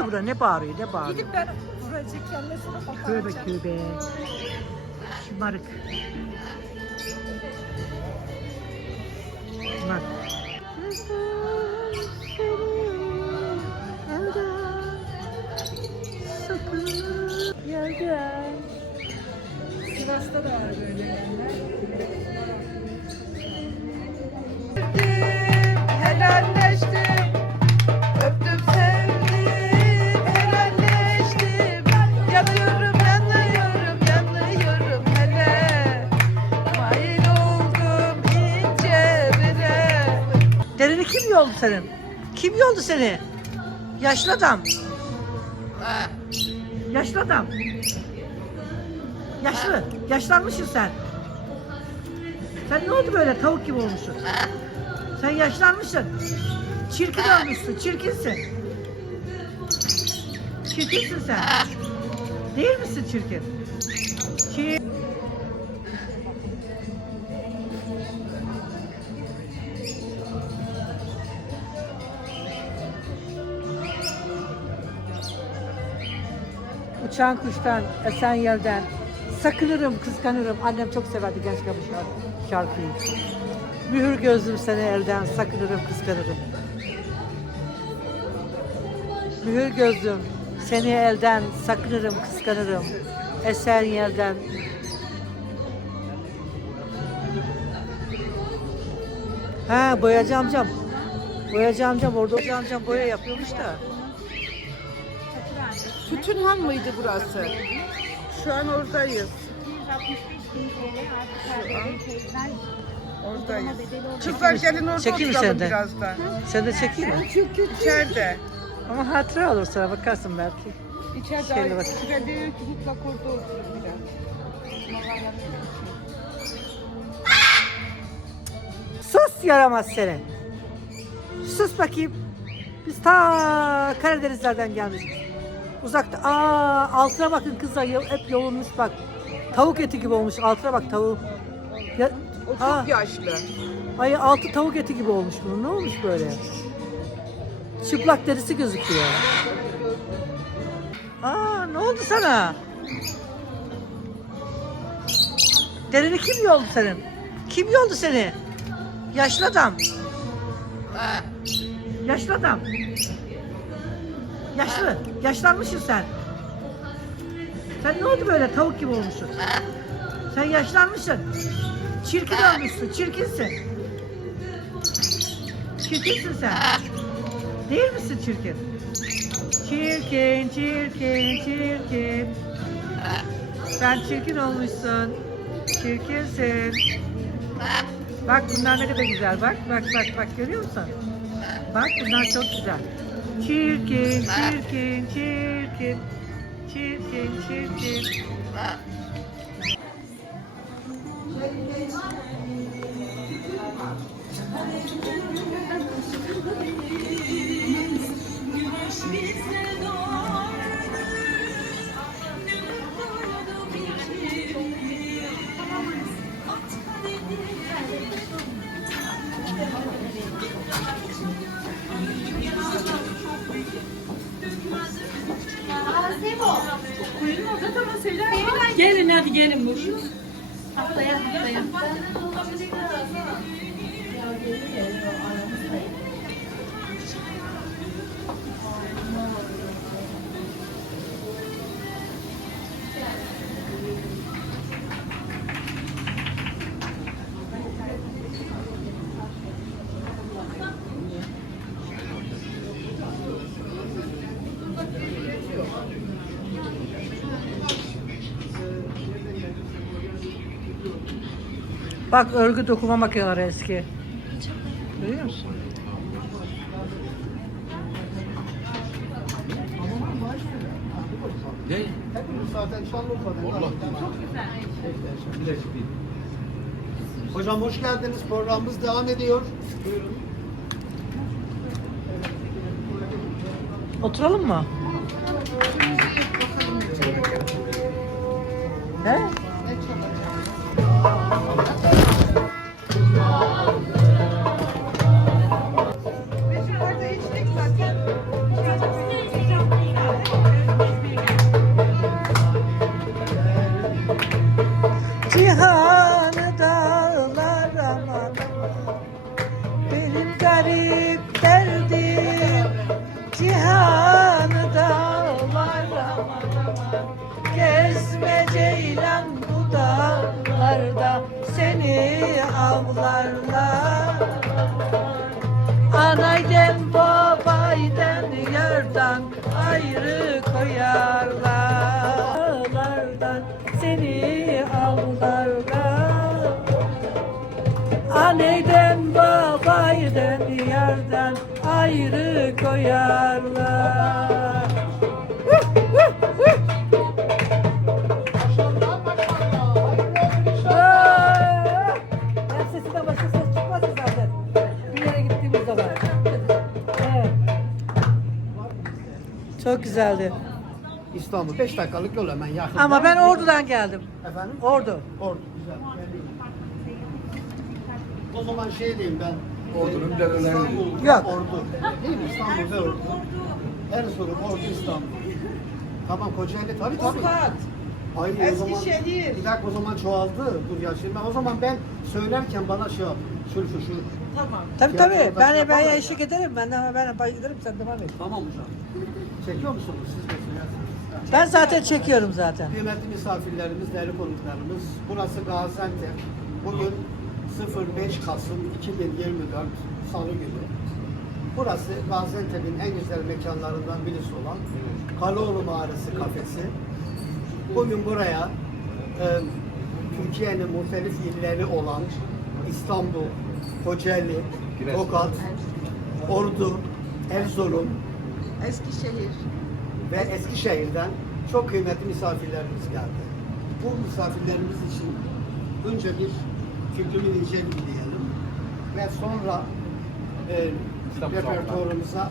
bağırıyor bura? Ne bağırıyor? Ne bağırıyor? Gidip ben vuracak kellesine Tövbe koparacağım. tövbe. Şımarık. Bak. Sivas'ta da var böyle yerler. Senin? Kim yoldu seni? Yaşlı adam. Yaşlı adam. Yaşlı. Yaşlanmışsın sen. Sen ne oldu böyle tavuk gibi olmuşsun? Sen yaşlanmışsın. Çirkin olmuşsun. Çirkinsin. Çirkinsin sen. Değil misin çirkin? Çir Uçan kuştan, esen yelden sakınırım, kıskanırım. Annem çok severdi gençken bu şarkı- şarkıyı. Mühür gözlüm seni elden, sakınırım, kıskanırım. Mühür gözlüm seni elden, sakınırım, kıskanırım. Esen yerden. Ha boyacı amcam. Boyacı amcam orada boyacı amcam boya yapıyormuş da. Tütünhan mıydı burası? Şu an oradayız. Oradayız. Kızlar gelin orada Çekeyim oturalım sen de? biraz da. Sen de çekeyim mi? İçeride. Ama hatıra olur sana bakarsın belki. İçeride Şöyle bak. Şurada diyor ki mutlak orada oturun biraz. Sus yaramaz seni. Sus bakayım. Biz ta Karadenizlerden gelmişiz. Uzakta. Aa altına bakın kızlar hep yolunmuş bak. Tavuk eti gibi olmuş. Altına bak tavuk. Ya, O çok Aa. yaşlı. ay altı tavuk eti gibi olmuş bunun. Ne olmuş böyle? Çıplak derisi gözüküyor. Aa ne oldu sana? Derini kim yoldu senin? Kim yoldu seni? Yaşlı adam. Yaşlı adam. Yaşlı. Yaşlanmışsın sen. Sen ne oldu böyle tavuk gibi olmuşsun? Sen yaşlanmışsın. Çirkin olmuşsun. Çirkinsin. Çirkinsin sen. Değil misin çirkin? Çirkin, çirkin, çirkin. Sen çirkin olmuşsun. Çirkinsin. Bak bunlar ne kadar güzel. Bak, bak, bak, bak görüyor musun? Bak bunlar çok güzel. Çirkin, çirkin, çirkin. Çirkin, çirkin. Gelin hadi gelin boş. Haftaya haftaya. Bak örgü dokuma makineleri eski. Görüyor musun? Hocam hoş geldiniz. Programımız devam ediyor. Buyurun. Oturalım mı? Aneyden babayden yerden ayrı koyarlar. Çok güzeldi. İstanbul 5 dakikalık yol hemen yakın. Ama ben Ordu'dan geldim. Efendim? Ordu. Ordu. Güzel. O zaman şey diyeyim ben. Ordu'nun dereleri. İstanbul, Yok. Ordu. Değil mi? İstanbul ve Ordu. Erzurum, Ordu, İstanbul. Tamam Kocaeli tabii tabii. Tokat. Ay, o zaman, Eskişehir. bir dakika o zaman çoğaldı. Dur ya şimdi ben o zaman ben söylerken bana şey yap. Şu şu şu. Tamam. Tabii Tiyatro tabii. Ben odasına ben falan. eşlik ederim. Ben de ben ben giderim sen devam et. Tamam hocam. Çekiyor musunuz siz mesela? Ben zaten çekiyorum zaten. Kıymetli misafirlerimiz, değerli konuklarımız. Burası Gaziantep. Bugün 05 Kasım 2024 Salı günü. Burası Gaziantep'in en güzel mekanlarından birisi olan Kaloğlu Mağarası kafesi. Bugün buraya e, Türkiye'nin muhtelif illeri olan İstanbul, Kocaeli. Tokat, Ordu, Erzurum, Eskişehir. ve Eskişehir'den çok kıymetli misafirlerimiz geldi. Bu misafirlerimiz için önce bir Fikrimin İnce'ni diyelim ve sonra e, repertuarımıza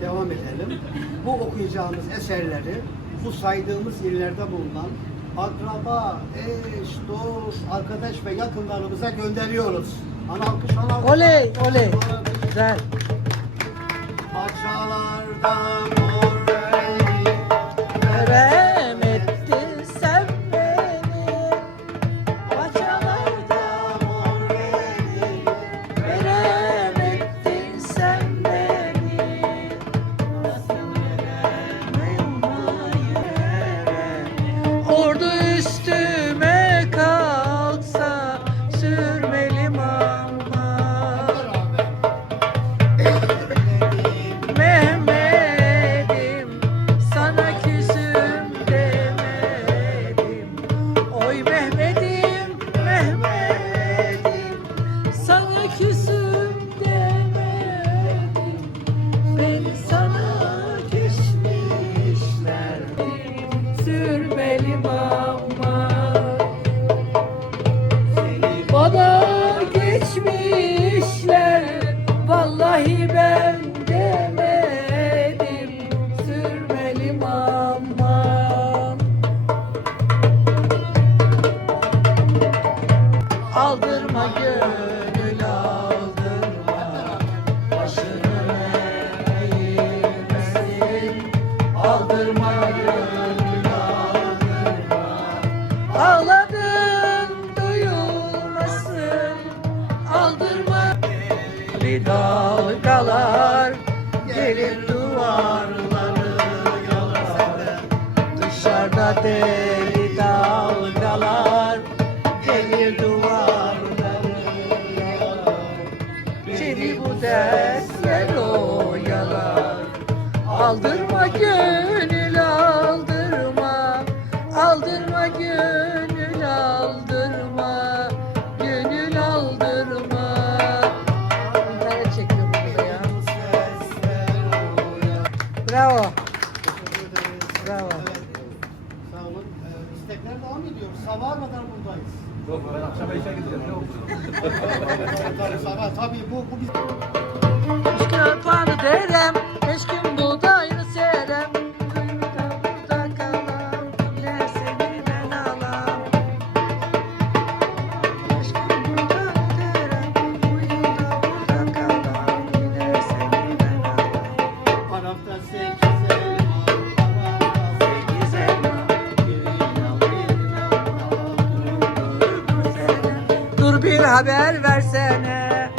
devam edelim. Bu okuyacağımız eserleri bu saydığımız illerde bulunan akraba, eş, dost, arkadaş ve yakınlarımıza gönderiyoruz. Ana alkış, ana alkış. Oley oley. Güzel. Paçalarda mor Sürmelim ama কাটাতে tabii, bu bu bir Üç gün arpağanı derem Beş gün buğdayını serem haber versene